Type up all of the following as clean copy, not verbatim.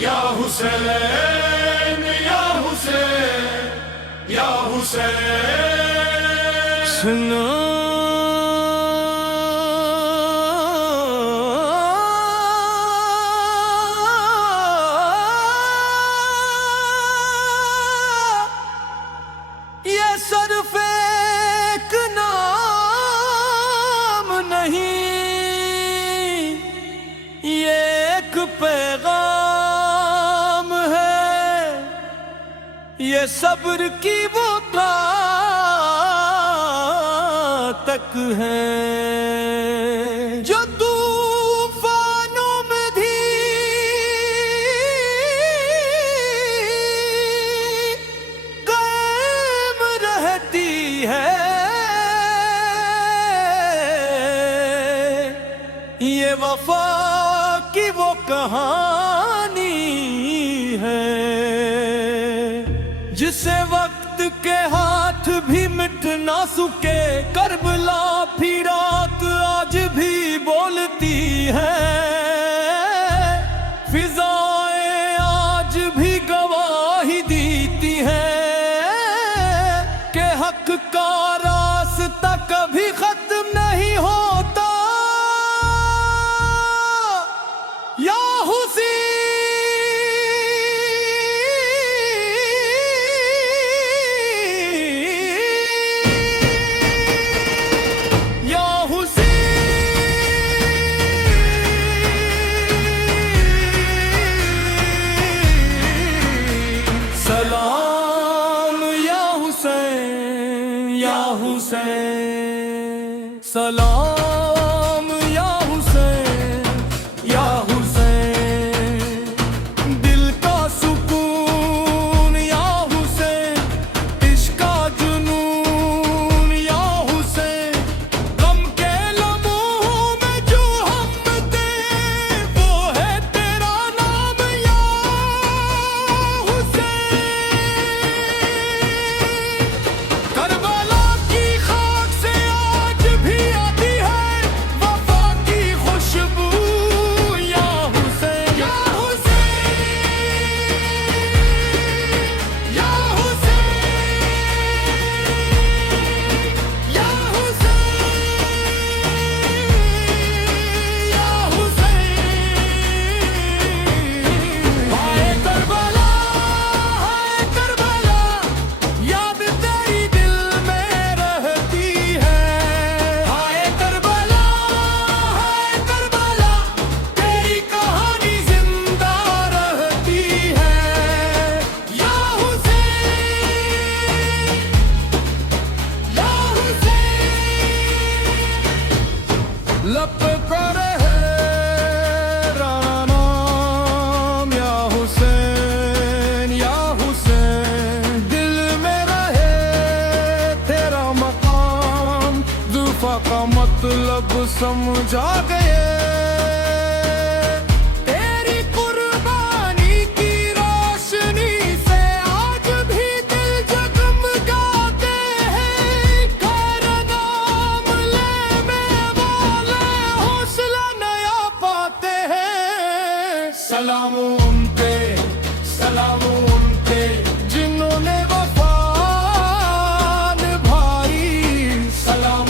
या हुसैन या हुसैन या हुसैन। सुनो ये सिर्फ एक नाम नहीं, ये एक पैगाम है। ये सब्र की वो तक है जो तूफानों में भी कायम रहती है। ये वफा की वो कहानी है जिसे वक्त के हाथ भी मिट ना सके। करबला भी रात आज भी बोलती है, फिजाएं आज भी गवाही देती हैं कि हक का रास्ता कभी खत्म नहीं होता। या हुसैन सलाम या हुसैन या हुसैन। सलाम या हुसैन या हुसैन। दिल का सुकून या हुसैन, इश्क का जुनून या हुसैन। गम के लम्हों में जो हम दे वो है तेरा नाम या करबला की खाक से आज भी आती है वफा की खुशबू या हुसैन या हुसैन या हुसैन या हुसैन या हुसैन। हाय करबला याद तेरी दिल में रहती है। हाय करबला तेरी कहानी जिंदा रहती है। या हुसैन या हुसैन। लब पर है नाम या हुसैन या हुसैन। दिल में रहे तेरा मकाम, जुल्फा का मतलब समझा गए। तेरी कुर्बानी की रोशनी से आज भी दिल जगमगाते हैं। खैर नाम लेने वाले हौसला नया पाते हैं। सलाम उन पे जिन्होंने वफा निभाई। सलाम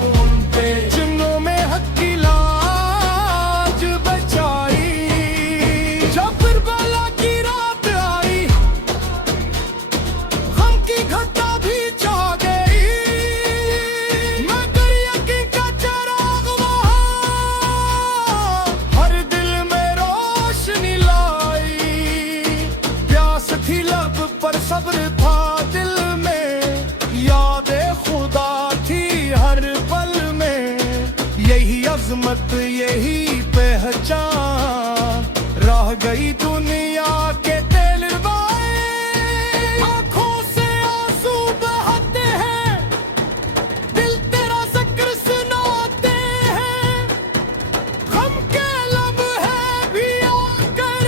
उन पे जिन्हों में हक की लाज बचाई। जब करबला की रात आई गम की घटा भी छा गई, मगर यकीन का चिराग वहाँ हर दिल में रोशनी लाई। प्यास थी लब पर सब्र था दिल में, याद खुदा थी हर पल में। यही अजमत यही पहचान रह गई दुनिया के दिल बाए। आंखों से आंसू बहाते हैं, दिल तेरा जिक्र सुनाते हैं। हम के लम्हे भी आकर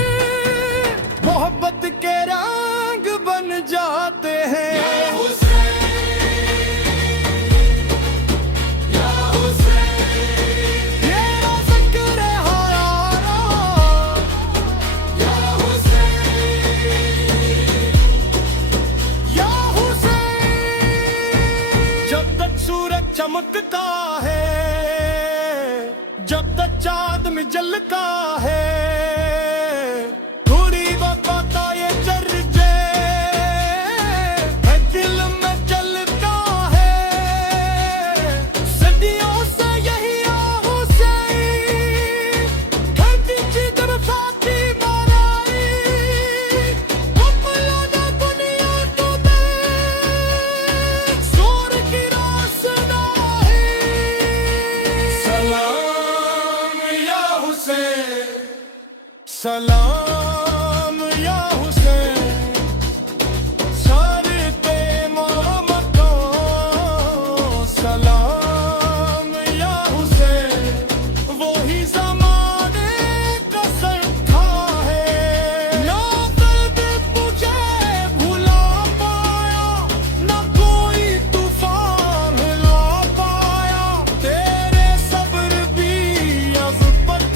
मोहब्बत के रंग बन जाते हैं। ये जिक्र है चमकता है, जब तक चांद में जलता है। थोड़ी वफा ये चर्चे है दिल में चलता है। सदियों से यही हुसैन धरती की तरफ साथी बनाई। अपना ना दुनिया तो दे शोर की रोशनाई। सलाम या हुसैन, सलाम या हुसैन, सारे पे मोहम्मदों। सलाम या हुसैन, वो ही ज़माने का सरथा है। ना दर्द मुझे भुला पाया, ना कोई तूफान हिला पाया। तेरे सब्र भी अज़्बत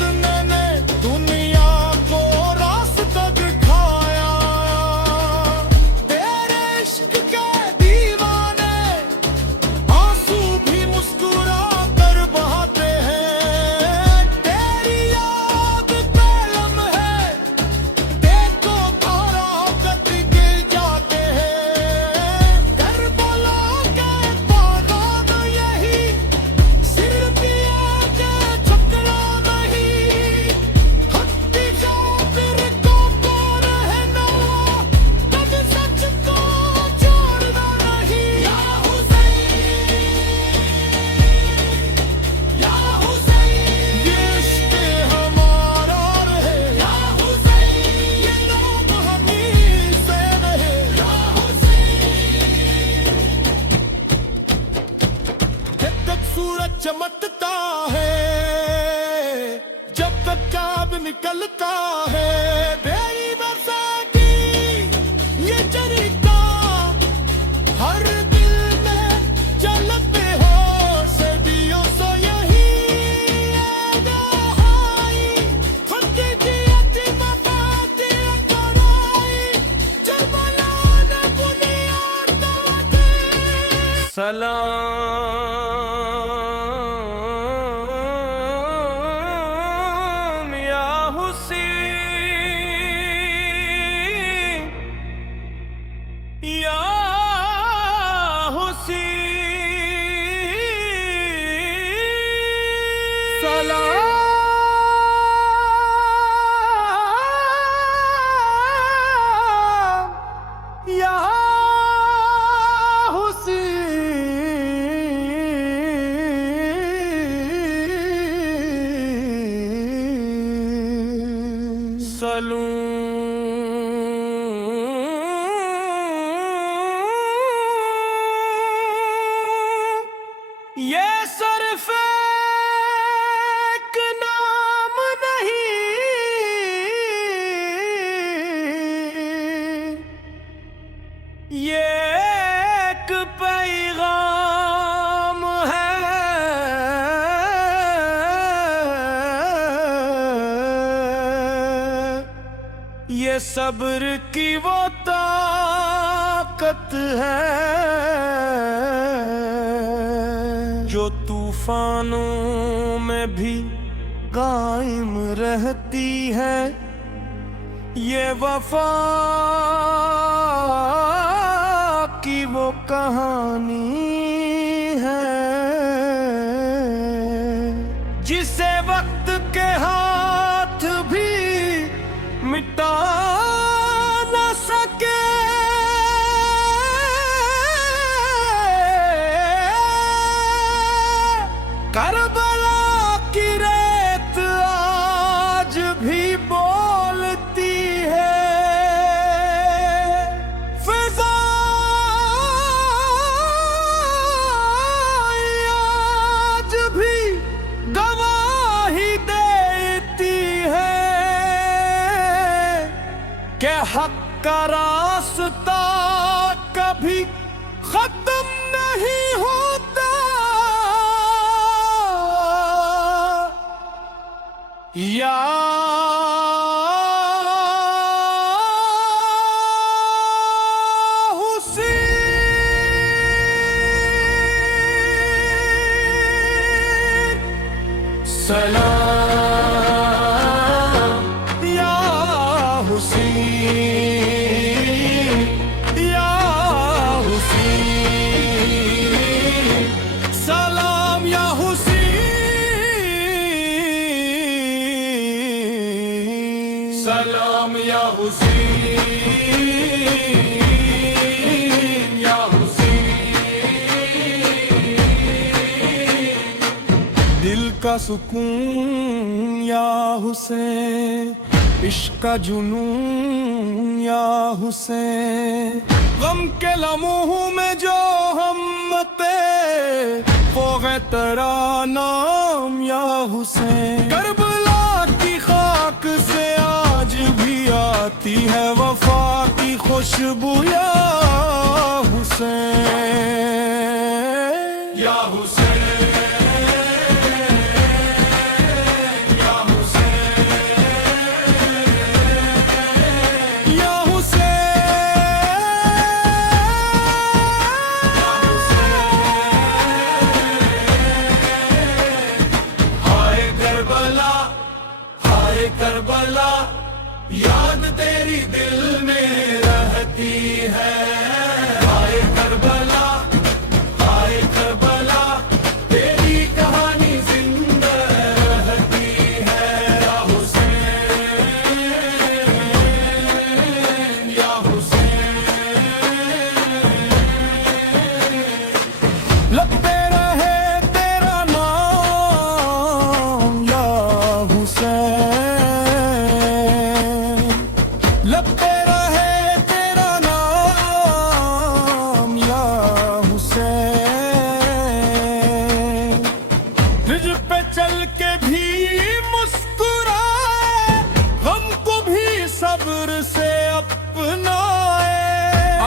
ने दुनिया को रास्ता दिखाया। तेरे इश्क के दीवाने आंसू भी मुस्कुरा कर बहाते हैं। तेरी याद पे लम्हे देखो तारा होकर गिर जाते हैं। करबला के बागान यही सिर दिए के झुकना नहीं। हत्ती जाबिर को रहना, कभी सच को छोड़ना नहीं। या हुसैन, या हुसैन, ये इश्क हमारा रहे। या हुसैन, ये नाम हमीं से रहे। या हुसैन, जब तक सूरज चमकता है, जब तक चाँद निकलता है। मेरी वफा की ये तरीका हर दिल में चलते हो। सदियों से यही दहाई, खुद की जियत वफाती कराई। जर्मला ने बुनियाद डाली। सलाम या हुसैन, या हुसैन। सलाम या हुसैन। ये सिर्फ एक नाम नहीं, ये एक पैगाम है। ये सब्र की वो ताकत है जो तूफानों में भी कायम रहती है। ये वफा की वो कहानी है जिसे वक्त के हाथ भी मिटा न सके। करबला की रेत आज भी बोलती है। फिजा आज भी गवाही देती है कि हक का रास्ता कभी खत्म नहीं होता। या हुसैन। सलाम या हुसैन या हुसैन सलाम या हुसैन सलाम या हुसैन या हुसैन दिल का सुकून या हुसैन इश्क का जुनून या हुसैन गम के लम्हों में जो हिम्मते वो है तेरा नाम या हुसैन करबला की खाक से आज भी आती है वफा की खुशबू या हुसैन या हुसैन या हाय करबला हाय करबला याद तेरी दिल में रहती है हाय करबला तेरी कहानी जिंदा रहती है या हुसैन या हुसैन लब पे रहे तेरा नाम या हुसैन लब पे रहे तेरा नाम या हुसैन रिज पे चल के भी मुस्कुराए गम को भी सब्र से अपनाए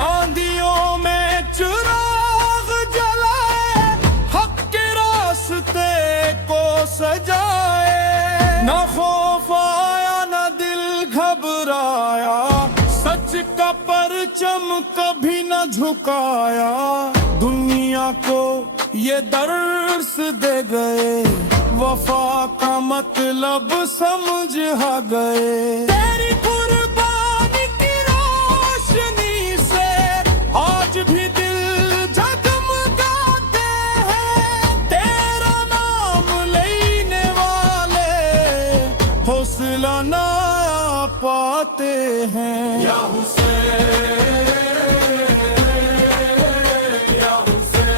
आंधियों में चिराग जलाए हक के रास्ते को सजाए ना खौफ आया ना दिल घबराया सच का परचम कभी न झुकाया दुनिया को ये दर्स दे गए वफा का मतलब समझ आ गए तेरी कुर्बानी की रोशनी से आज भी दिल जगमगाते हैं तेरा नाम लेने वाले हौसला ना पाते हैं या हुसैन या हुसैन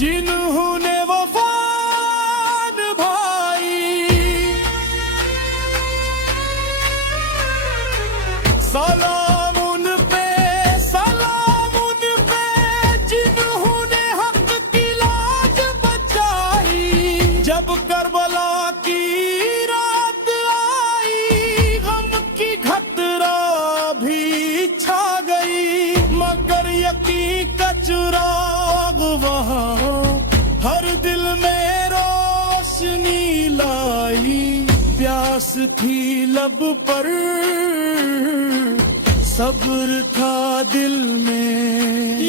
जिन्होंने वफा निभाई सलाम उन पे जिन्होंने हक की लाज बचाई जब करबला की रात आई गम की घटरा भी छा गई मगर यकीन का चिराग वहाँ हर दिल में रोशनी लाई प्यास थी लब पर सब्र था दिल में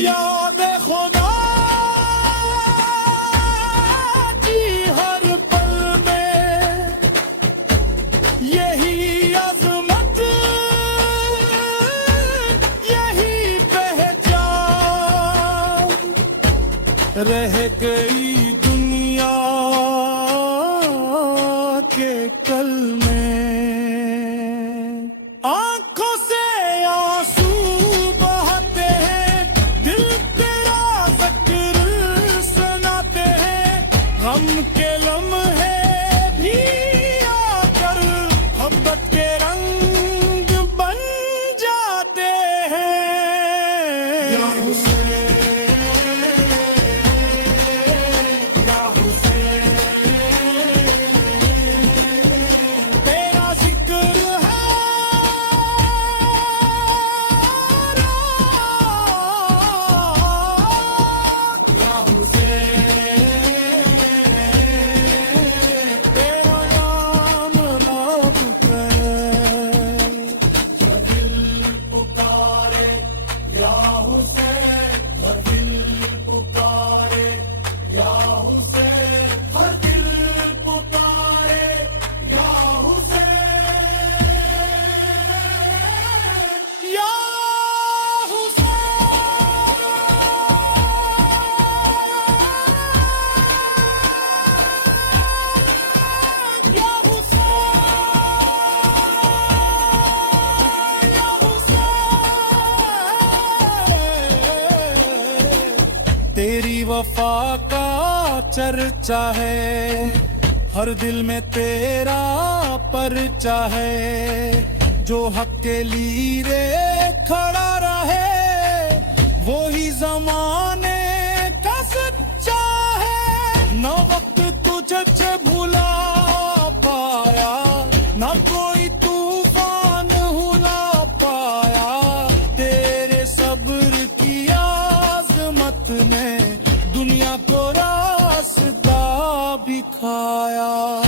याद खुदा की हर पल में यही अजमत यही पहचान रह गई दुनिया के कल में आंखों से आंसू बहाते हैं दिल तेरा ज़िक्र सुनाते हैं गम के लम्हे भी आकर मोहब्बत के रंग बन जाते हैं या हुसैन या हुसैन तेरा जिक्र है या हुसैन तेरा नाम नाम करे दिल पुकारे या हुसैन तेरी वफा का चर्चा है, हर दिल में तेरा परचा है। जो हक के लिए खड़ा रहे वो ही जमाने का सच्चा है। न वक्त तुझे भुला पाया, न कोई तूफान हुला पाया। तेरे सब्र की आजमत ने दुनिया को रास्ता दिखाया।